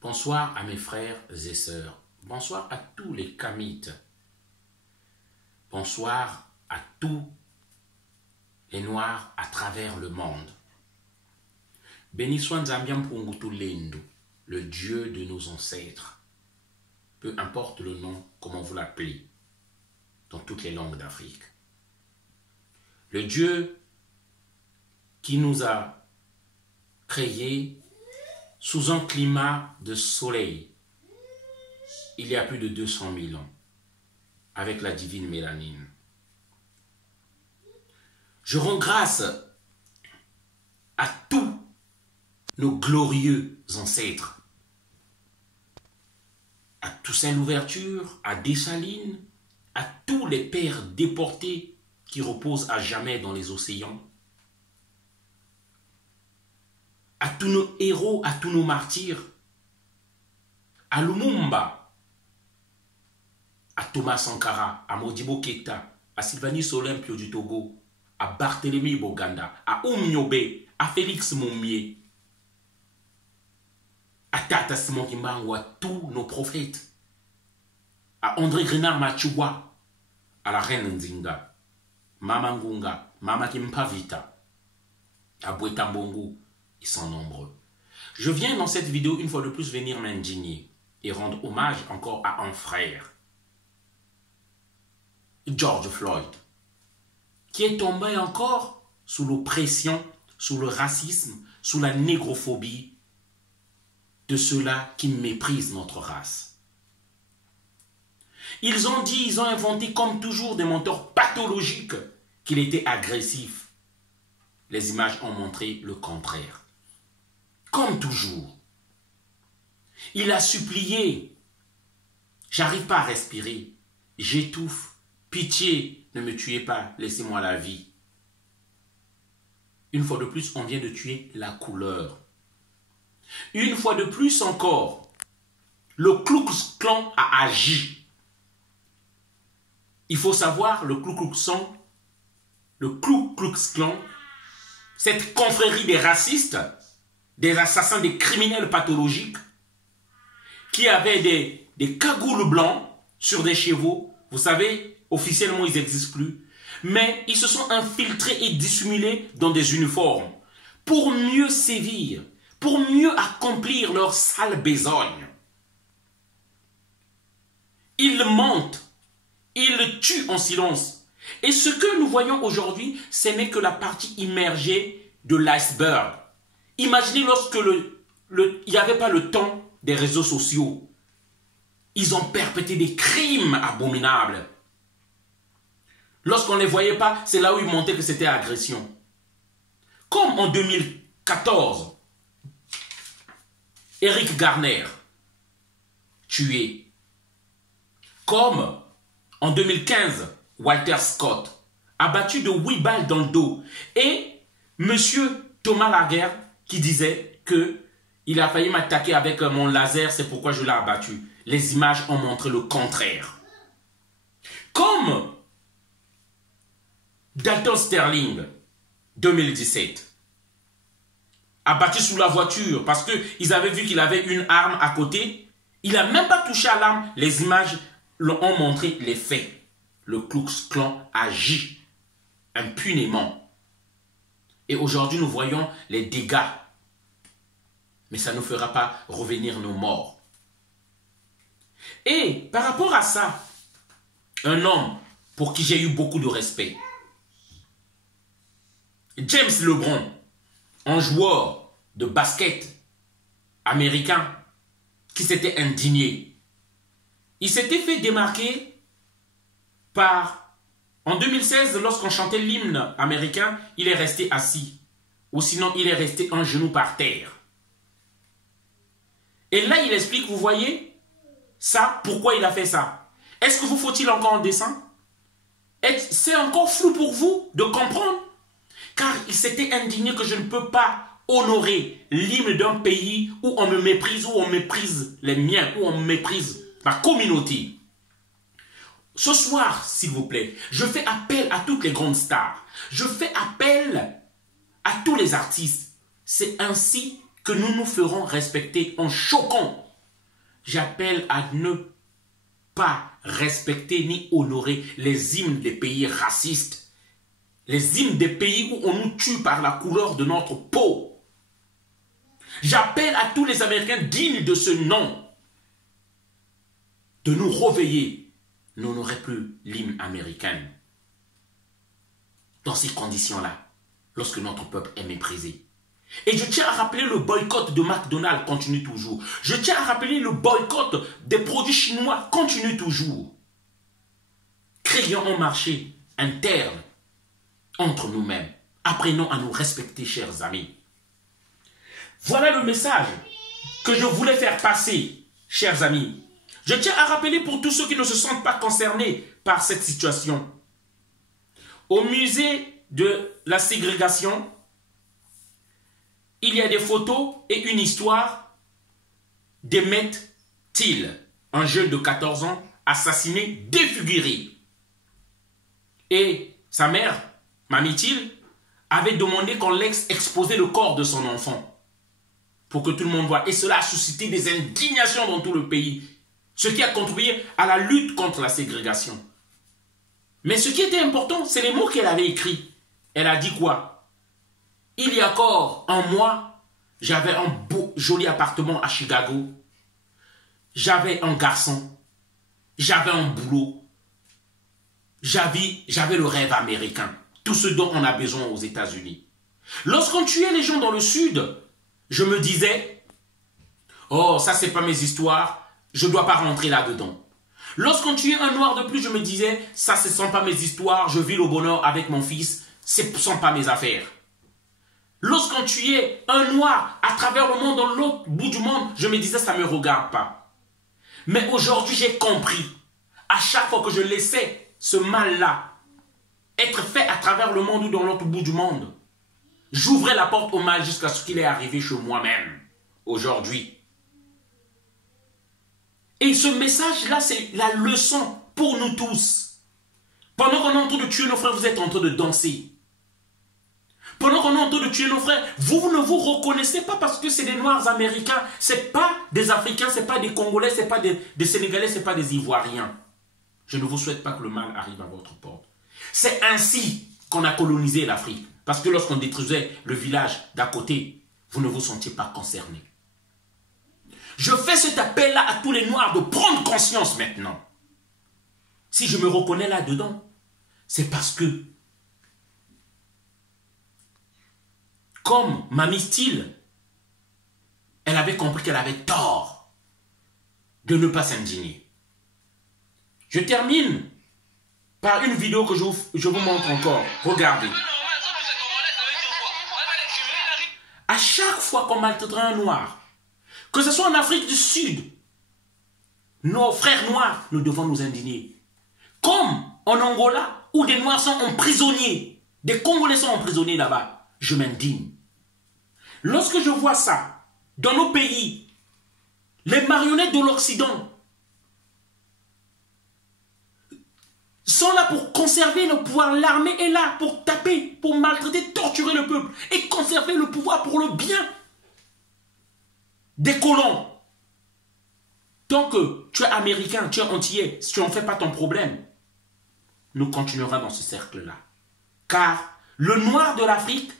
Bonsoir à mes frères et sœurs. Bonsoir à tous les Kamites. Bonsoir à tous les Noirs à travers le monde. Béni soit Nzambiam Pungutu Lendo, le Dieu de nos ancêtres. Peu importe le nom, comment vous l'appelez, dans toutes les langues d'Afrique. Le Dieu qui nous a créés sous un climat de soleil, il y a plus de 200 000 ans, avec la divine mélanine. Je rends grâce à tous nos glorieux ancêtres, à Toussaint Louverture, à Dessalines, à tous les pères déportés qui reposent à jamais dans les océans, à tous nos héros, à tous nos martyrs, à Lumumba, à Thomas Sankara, à Modibo Keïta, à Sylvanus Olympio du Togo, à Barthélemy Boganda, à Oumniobe, à Félix Moumié, à Tata Simon Kimbangu, à tous nos prophètes, à André Grenard Machoua, à la reine Nzinga, Mama Ngunga, Mama Kimpavita, à Bouetambongo, ils sont nombreux. Je viens dans cette vidéo une fois de plus venir m'indigner et rendre hommage encore à un frère, George Floyd, qui est tombé encore sous l'oppression, sous le racisme, sous la négrophobie de ceux-là qui méprisent notre race. Ils ont dit, ils ont inventé comme toujours des menteurs pathologiques qu'il était agressif. Les images ont montré le contraire. Comme toujours. Il a supplié. J'arrive pas à respirer. J'étouffe. Pitié, ne me tuez pas. Laissez-moi la vie. Une fois de plus, on vient de tuer la couleur. Une fois de plus encore, le Ku Klux Klan a agi. Il faut savoir, le Ku Klux Klan, cette confrérie des racistes, des assassins, des criminels pathologiques, qui avaient des cagoules blancs sur des chevaux. Vous savez, officiellement, ils n'existent plus. Mais ils se sont infiltrés et dissimulés dans des uniformes pour mieux sévir, pour mieux accomplir leur sale besogne. Ils mentent, ils tuent en silence. Et ce que nous voyons aujourd'hui, ce n'est que la partie immergée de l'iceberg. Imaginez lorsque il n'y avait pas le temps des réseaux sociaux. Ils ont perpétré des crimes abominables. Lorsqu'on ne les voyait pas, c'est là où ils montraient que c'était agression. Comme en 2014, Eric Garner, tué. Comme en 2015, Walter Scott, abattu de 8 balles dans le dos. Et monsieur Thomas Laguerre, qui disait qu'il a failli m'attaquer avec mon laser, c'est pourquoi je l'ai abattu. Les images ont montré le contraire. Comme Dalton Sterling, 2017, abattu sous la voiture parce qu'ils avaient vu qu'il avait une arme à côté. Il n'a même pas touché à l'arme. Les images ont montré les faits. Le Ku Klux Klan agit impunément. Et aujourd'hui, nous voyons les dégâts. Mais ça ne nous fera pas revenir nos morts. Et par rapport à ça, un homme pour qui j'ai eu beaucoup de respect, James LeBron, un joueur de basket américain qui s'était indigné. Il s'était fait démarquer par... En 2016, lorsqu'on chantait l'hymne américain, il est resté assis. Ou sinon, il est resté un genou par terre. Et là, il explique, vous voyez, ça, pourquoi il a fait ça. Est-ce que vous faut-il encore un dessin? C'est encore flou pour vous de comprendre? Car il s'était indigné que je ne peux pas honorer l'hymne d'un pays où on me méprise, où on méprise les miens, où on méprise ma communauté. Ce soir, s'il vous plaît, je fais appel à toutes les grandes stars. Je fais appel à tous les artistes. C'est ainsi que nous nous ferons respecter en choquant. J'appelle à ne pas respecter ni honorer les hymnes des pays racistes, les hymnes des pays où on nous tue par la couleur de notre peau. J'appelle à tous les Américains dignes de ce nom de nous réveiller. Nous n'aurons plus l'hymne américain. Dans ces conditions-là, lorsque notre peuple est méprisé. Et je tiens à rappeler le boycott de McDonald's continue toujours. Je tiens à rappeler le boycott des produits chinois continue toujours. Créons un marché interne entre nous-mêmes. Apprenons à nous respecter, chers amis. Voilà le message que je voulais faire passer, chers amis. Je tiens à rappeler pour tous ceux qui ne se sentent pas concernés par cette situation. Au musée de la ségrégation, il y a des photos et une histoire d'Emmett Till, un jeune de 14 ans assassiné, défiguré. Et sa mère, Mamie Till, avait demandé qu'on laisse exposer le corps de son enfant pour que tout le monde voit. Et cela a suscité des indignations dans tout le pays, ce qui a contribué à la lutte contre la ségrégation. Mais ce qui était important, c'est les mots qu'elle avait écrits. Elle a dit quoi? Il y a encore un mois, j'avais un beau, joli appartement à Chicago. J'avais un garçon. J'avais un boulot. J'avais le rêve américain. Tout ce dont on a besoin aux États-Unis. Lorsqu'on tuait les gens dans le Sud, je me disais, oh, ça c'est pas mes histoires, je ne dois pas rentrer là-dedans. Lorsqu'on tuait un noir de plus, je me disais, ça ce ne sont pas mes histoires, je vis le bonheur avec mon fils, ce ne sont pas mes affaires. Lorsqu'on tuait un noir à travers le monde, dans l'autre bout du monde, je me disais, ça ne me regarde pas. Mais aujourd'hui, j'ai compris. À chaque fois que je laissais ce mal-là être fait à travers le monde ou dans l'autre bout du monde, j'ouvrais la porte au mal jusqu'à ce qu'il est arrivé chez moi-même, aujourd'hui. Et ce message-là, c'est la leçon pour nous tous. Pendant qu'on est en train de tuer nos frères, vous êtes en train de danser. Pendant qu'on est en train de tuer nos frères, vous ne vous reconnaissez pas parce que c'est des Noirs américains. Ce n'est pas des Africains, ce n'est pas des Congolais, ce n'est pas des Sénégalais, ce n'est pas des Ivoiriens. Je ne vous souhaite pas que le mal arrive à votre porte. C'est ainsi qu'on a colonisé l'Afrique. Parce que lorsqu'on détruisait le village d'à côté, vous ne vous sentiez pas concerné. Je fais cet appel-là à tous les Noirs de prendre conscience maintenant. Si je me reconnais là-dedans, c'est parce que, comme Mamie Till, elle avait compris qu'elle avait tort de ne pas s'indigner. Je termine par une vidéo que je vous montre encore. Regardez. À chaque fois qu'on maltraitera un noir, que ce soit en Afrique du Sud, nos frères noirs, nous devons nous indigner. Comme en Angola, où des noirs sont emprisonnés, des Congolais sont emprisonnés là-bas, je m'indigne. Lorsque je vois ça, dans nos pays, les marionnettes de l'Occident sont là pour conserver le pouvoir. L'armée est là pour taper, pour maltraiter, torturer le peuple et conserver le pouvoir pour le bien des colons. Tant que tu es américain, tu es antillais, si tu n'en fais pas ton problème, nous continuerons dans ce cercle-là. Car le noir de l'Afrique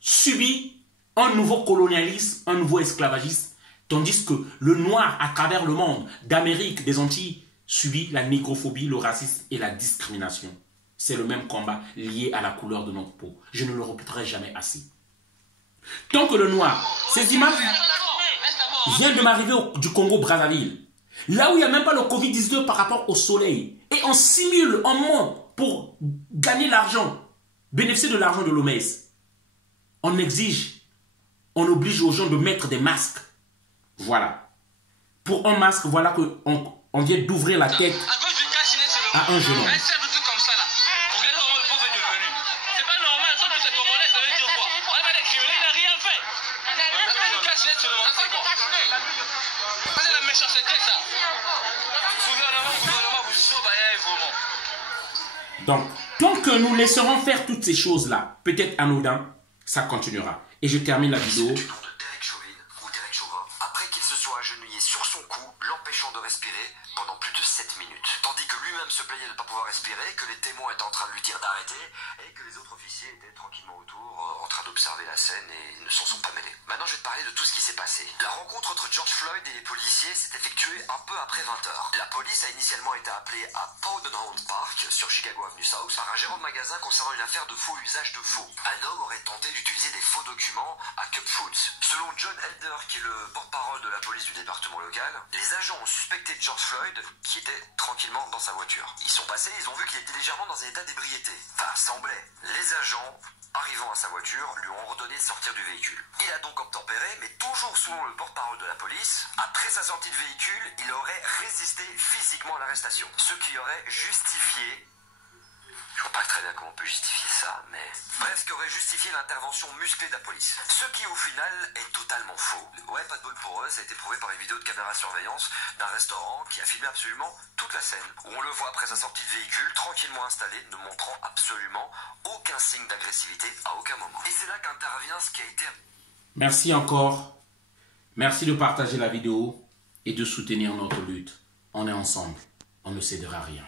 subit un nouveau colonialisme, un nouveau esclavagisme, tandis que le noir à travers le monde, d'Amérique, des Antilles, subit la négrophobie, le racisme et la discrimination. C'est le même combat lié à la couleur de notre peau. Je ne le répéterai jamais assez. Tant que le noir, ces images viennent de m'arriver du Congo-Brazzaville, là où il n'y a même pas le Covid-19 par rapport au soleil, et on simule, on monte pour gagner l'argent, bénéficier de l'argent de l'OMS. On exige, on oblige aux gens de mettre des masques. Voilà. Pour un masque, voilà qu'on vient d'ouvrir la tête à un jeune homme. Donc, tant que nous laisserons faire toutes ces choses-là, peut-être anodin, ça continuera. Et je termine la vidéo soit agenouillé sur son cou, l'empêchant de respirer pendant plus de 7 minutes. Tandis que lui-même se plaignait de ne pas pouvoir respirer, que les témoins étaient en train de lui dire d'arrêter, et que les autres officiers étaient tranquillement autour, en train d'observer la scène et ne s'en sont pas mêlés. Maintenant, je vais te parler de tout ce qui s'est passé. La rencontre entre George Floyd et les policiers s'est effectuée un peu après 20 h. La police a initialement été appelée à Powdenhound Park, sur Chicago Avenue South, par un gérant de magasin concernant une affaire de faux usage de faux. Un homme aurait tenté d'utiliser des faux documents à Cup Foods. Selon John Elder, qui est le porte-parole de la police du département local, les agents ont suspecté de George Floyd, qui était tranquillement dans sa voiture. Ils sont passés, ils ont vu qu'il était légèrement dans un état d'ébriété. Enfin, semblait. Les agents, arrivant à sa voiture, lui ont ordonné de sortir du véhicule. Il a donc obtempéré, mais toujours selon le porte-parole de la police, après sa sortie de véhicule, il aurait résisté physiquement à l'arrestation. Ce qui aurait justifié... Je vois pas très bien comment on peut justifier ça, mais... Bref, ce qui aurait justifié l'intervention musclée de la police. Ce qui, au final, est totalement faux. Ouais, pas de bol pour eux, ça a été prouvé par une vidéo de caméra surveillance d'un restaurant qui a filmé absolument toute la scène. Où on le voit après sa sortie de véhicule, tranquillement installé, ne montrant absolument aucun signe d'agressivité à aucun moment. Et c'est là qu'intervient ce qui a été... Merci encore. Merci de partager la vidéo et de soutenir notre lutte. On est ensemble. On ne cédera rien.